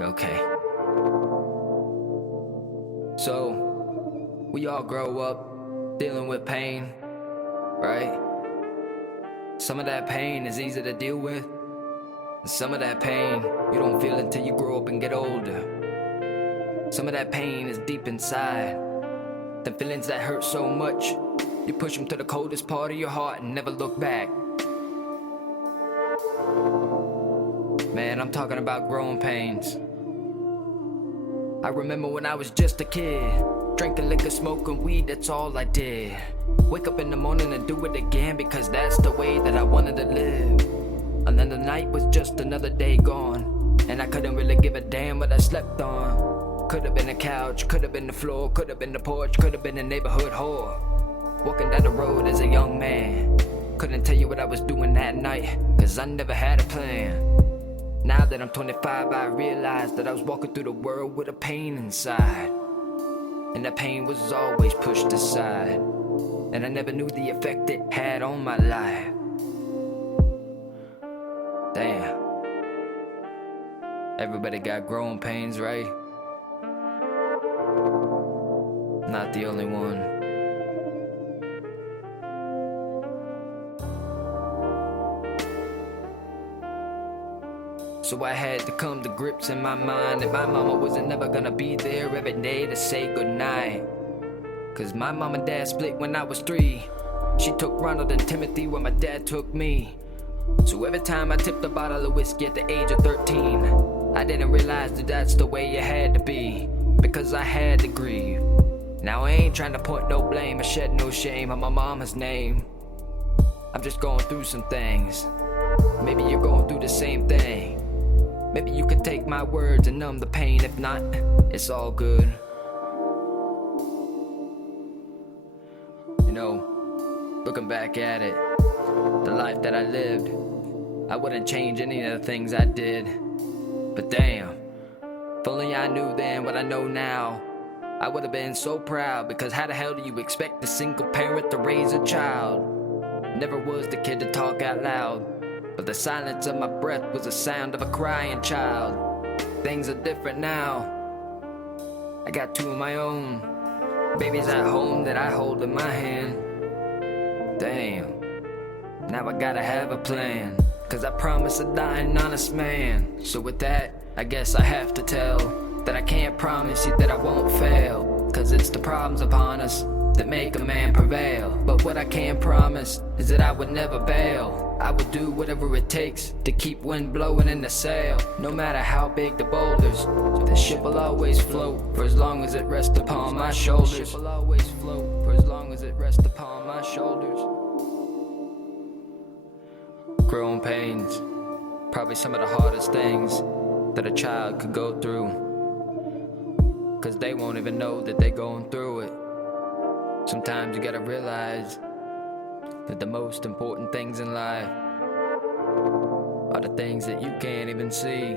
Okay. So, we all grow up dealing with pain, right? Some of that pain is easy to deal with. And some of that pain you don't feel until you grow up and get older. Some of that pain is deep inside. The feelings that hurt so much, you push them to the coldest part of your heart and never look back. Man, I'm talking about growing pains. I remember when I was just a kid, drinking liquor, smoking weed, that's all I did. Wake up in the morning and do it again because that's the way that I wanted to live. And then the night was just another day gone, and I couldn't really give a damn what I slept on. Could've been the couch, could've been the floor, could've been the porch, could've been the neighborhood whore. Walking down the road as a young man, couldn't tell you what I was doing that night, cause I never had a plan. Now that I'm 25, I realized that I was walking through the world with a pain inside. And that pain was always pushed aside, and I never knew the effect it had on my life. Damn. Everybody got growing pains, right? Not the only one. So I had to come to grips in my mind that my mama wasn't never gonna be there every day to say goodnight. Cause my mom and dad split when I was 3. She took Ronald and Timothy when my dad took me. So every time I tipped a bottle of whiskey at the age of 13, I didn't realize that that's the way it had to be, because I had to grieve. Now I ain't trying to point no blame or shed no shame on my mama's name. I'm just going through some things. Maybe you're going through the same thing. Maybe you could take my words and numb the pain. If not, it's all good. You know, looking back at it, the life that I lived, I wouldn't change any of the things I did. But damn, if only I knew then what I know now, I would have been so proud. Because how the hell do you expect a single parent to raise a child? Never was the kid to talk out loud, but the silence of my breath was the sound of a crying child. Things are different now. I got 2 of my own babies at home that I hold in my hand. Damn, now I gotta have a plan, cause I promised a dying honest man. So with that, I guess I have to tell that I can't promise you that I won't fail, cause it's the problems upon us that make a man prevail. But what I can promise is that I would never bail. I would do whatever it takes to keep wind blowing in the sail. No matter how big the boulders, the ship will always float for as long as it rests upon my shoulders. The ship will always float for as long as it rests upon my shoulders. Growing pains, probably some of the hardest things that a child could go through, cause they won't even know that they're going through it. Sometimes you gotta realize that the most important things in life are the things that you can't even see.